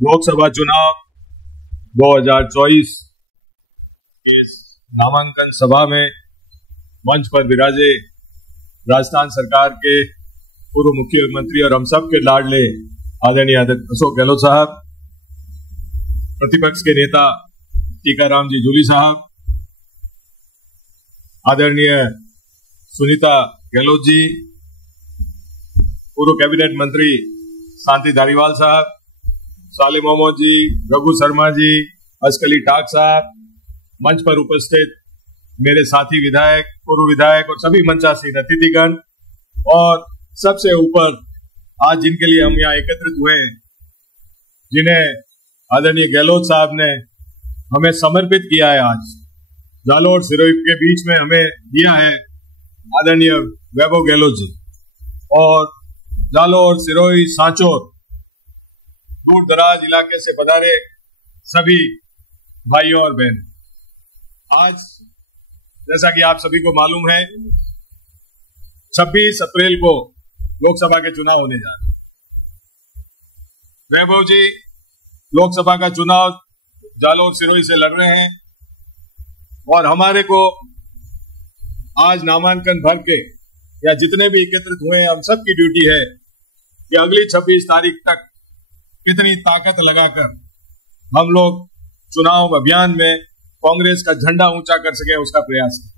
लोकसभा चुनाव 2024 के नामांकन सभा में मंच पर विराजे राजस्थान सरकार के पूर्व मुख्यमंत्री और हम सब के लाडले आदरणीय अशोक गहलोत साहब, प्रतिपक्ष के नेता टीकाराम जी जूली साहब, आदरणीय सुनीता गहलोत जी, पूर्व कैबिनेट मंत्री शांति धारीवाल साहब, साले मोहम्मद जी, रघु शर्मा जी, असकली टाक साहब, मंच पर उपस्थित मेरे साथी विधायक, पूर्व विधायक और सभी मंचासीन अतिथिगण, और सबसे ऊपर आज जिनके लिए हम यहाँ एकत्रित हुए हैं, जिन्हें आदरणीय गहलोत साहब ने हमें समर्पित किया है। आज जालोर सिरोही के बीच में हमें दिया है आदरणीय वैभव गहलोत जी, और जालोर सिरोही सांचौर दूर दराज इलाके से पधारे सभी भाइयों और बहन, आज जैसा कि आप सभी को मालूम है 26 अप्रैल को लोकसभा के चुनाव होने जा रहे हैं। वैभव जी लोकसभा का चुनाव जालोर सिरोही से लड़ रहे हैं और हमारे को आज नामांकन भर के या जितने भी एकत्रित हुए हैं, हम सब की ड्यूटी है कि अगली 26 तारीख तक कितनी ताकत लगाकर हम लोग चुनाव अभियान में कांग्रेस का झंडा ऊंचा कर सके, उसका प्रयास है।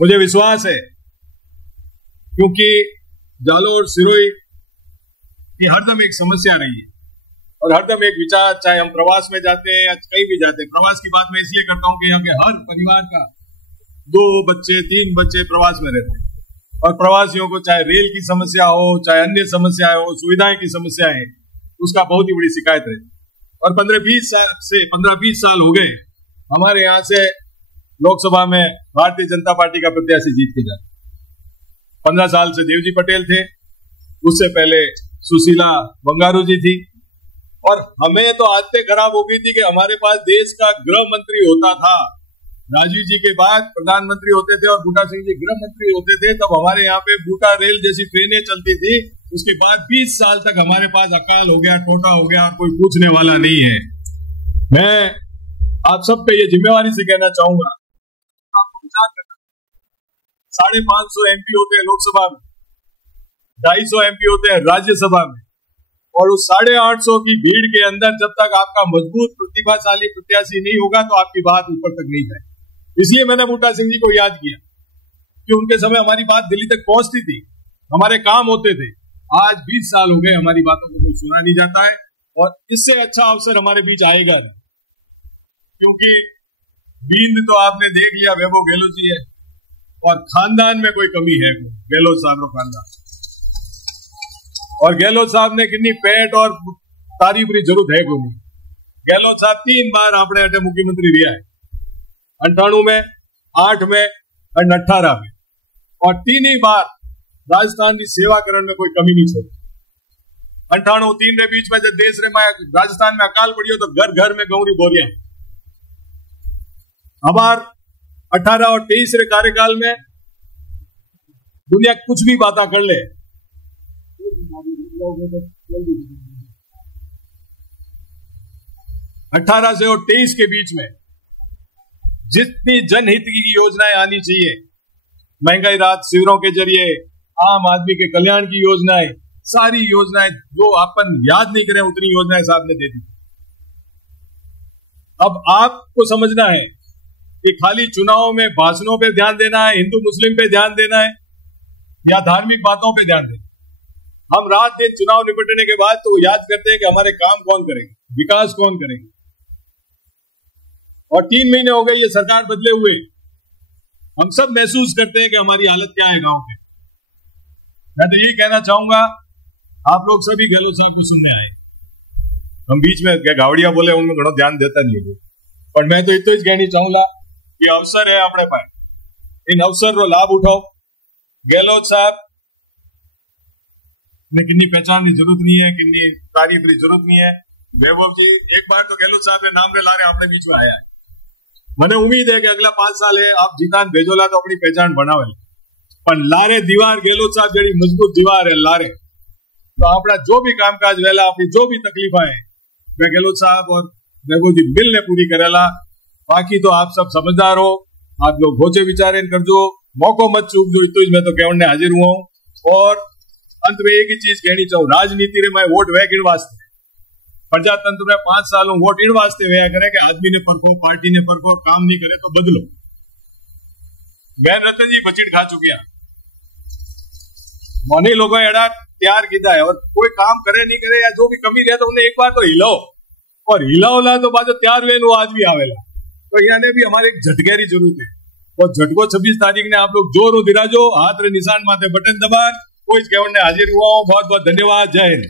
मुझे विश्वास है क्योंकि जालोर सिरोही की हरदम एक समस्या रही है और हरदम एक विचार, चाहे हम प्रवास में जाते हैं या कहीं भी जाते हैं। प्रवास की बात मैं इसलिए करता हूं कि यहाँ के हर परिवार का 2 बच्चे 3 बच्चे प्रवास में रहते हैं और प्रवासियों को चाहे रेल की समस्या हो, चाहे अन्य समस्याएं हो, सुविधाएं की समस्या है, उसका बहुत ही बड़ी शिकायत रहती है। और 15-20 साल हो गए हमारे यहाँ से लोकसभा में भारतीय जनता पार्टी का प्रत्याशी जीत के जाते। 15 साल से देवजी पटेल थे, उससे पहले सुशीला बंगारू जी थी, और हमें तो आदतें खराब हो गई थी कि हमारे पास देश का गृह मंत्री होता था। राजीव जी के बाद प्रधानमंत्री होते थे और बूटा सिंह जी गृह मंत्री होते थे, तब हमारे यहाँ पे बूटा रेल जैसी ट्रेनें चलती थी। उसके बाद 20 साल तक हमारे पास अकाल हो गया, टोटा हो गया और कोई पूछने वाला नहीं है। मैं आप सब पे ये जिम्मेवारी से कहना चाहूंगा, आपको विचार करना, 550 एमपी होते हैं लोकसभा में, 250 एमपी होते हैं राज्यसभा में, और उस 850 की भीड़ के अंदर जब तक आपका मजबूत प्रतिभाशाली प्रत्याशी नहीं होगा तो आपकी बात ऊपर तक नहीं जाएगी। इसलिए मैंने बूटा सिंह जी को याद किया कि उनके समय हमारी बात दिल्ली तक पहुंचती थी, हमारे काम होते थे। आज 20 साल हो गए, हमारी बातों को कोई सुना नहीं जाता है, और इससे अच्छा अवसर हमारे बीच आएगा नहीं, क्योंकि बींद तो आपने देख लिया वैभव गहलोत जी है, और खानदान में कोई कमी है, गहलोत साहब का खानदान, और गहलोत साहब ने कितनी पेट और तारीफ की जरूरत है कोई नहीं। गहलोत साहब 3 बार अपने अटे मुख्यमंत्री रिया है, 98 में, 8 में और 18 में, और 3 ही बार राजस्थान की सेवा करण में कोई कमी नहीं छोड़ी। 98-3 के बीच में जब देश में राजस्थान में अकाल पड़ी हो तो घर घर में गौरी बोरियां। हमार 18 और 23 रे कार्यकाल में दुनिया कुछ भी बातें कर ले, 18 से और 23 के बीच में जितनी जनहित की योजनाएं आनी चाहिए, महंगाई राहत शिविरों के जरिए, आम आदमी के कल्याण की योजनाएं, सारी योजनाएं जो अपन याद नहीं करें उतनी योजनाएं साहब ने दे दी। अब आपको समझना है कि खाली चुनाव में भाषणों पे ध्यान देना है, हिंदू मुस्लिम पे ध्यान देना है, या धार्मिक बातों पे ध्यान देना। हम रात दिन चुनाव निपटने के बाद तो याद करते हैं कि हमारे काम कौन करेंगे, विकास कौन करेंगे। और 3 महीने हो गए ये सरकार बदले हुए, हम सब महसूस करते हैं कि हमारी हालत क्या है गांव में। मैं तो यही कहना चाहूंगा, आप लोग सभी गहलोत साहब को सुनने आए, हम बीच में गावड़िया बोले उनमें घणो ध्यान देता नहीं है, पर मैं तो इतना ही कहना चाहूंगा कि अवसर है अपने पास, इन अवसर रो लाभ उठाओ। गहलोत साहब ने किन्नी पहचान की जरूरत नहीं है, किन्नी तारीफ की जरूरत नहीं है। वैभव जी एक बार तो गहलोत साहब ने नाम ला रहे अपने बीच में आया है, मैंने उम्मीद है कि अगला 5 साल है आप जीतान भेजोला तो अपनी पहचान बनावे, पर लारे दीवार गहलोत साहब जड़ी मजबूत दीवार है, लारे तो अपना जो भी कामकाज वेला अपनी जो भी तकलीफा है मैं गहलोत साहब और महबूब जी मिल ने पूरी करेला। बाकी तो आप सब समझदार हो, आप लोग सोचे विचारे करजो, मौको मत चूक जो। इतो मैं तो कहने हाजिर हुआ हूं। और अंत में एक ही चीज कहनी चाहूं, राजनीति रे मैं वोट वे इन वास्ते, प्रजातंत्र में 5 साल वोट इन वास्ते वे करे कि आदमी ने परखो, पार्टी ने परखो, काम नहीं करे तो बदलो। बहन रतन जी बजट खा चुकिया, मोनी लोगों एड़ा तैयार किया है, और कोई काम करे नहीं करे या जो भी कमी रहे तो उन्हें एक बार तो हिलाओ, और हिलाओला तो बाद तैयार हुए वो आदमी आवेला। तो यहाँ भी हमारे एक झटके की जरूरत है। वो झटको 26 तारीख ने आप लोग जोर दिराजो, हाथ रे निशान माथे बटन दबा। कोई कहने हाजिर हुआ हूं। बहुत बहुत धन्यवाद। जय हिंद।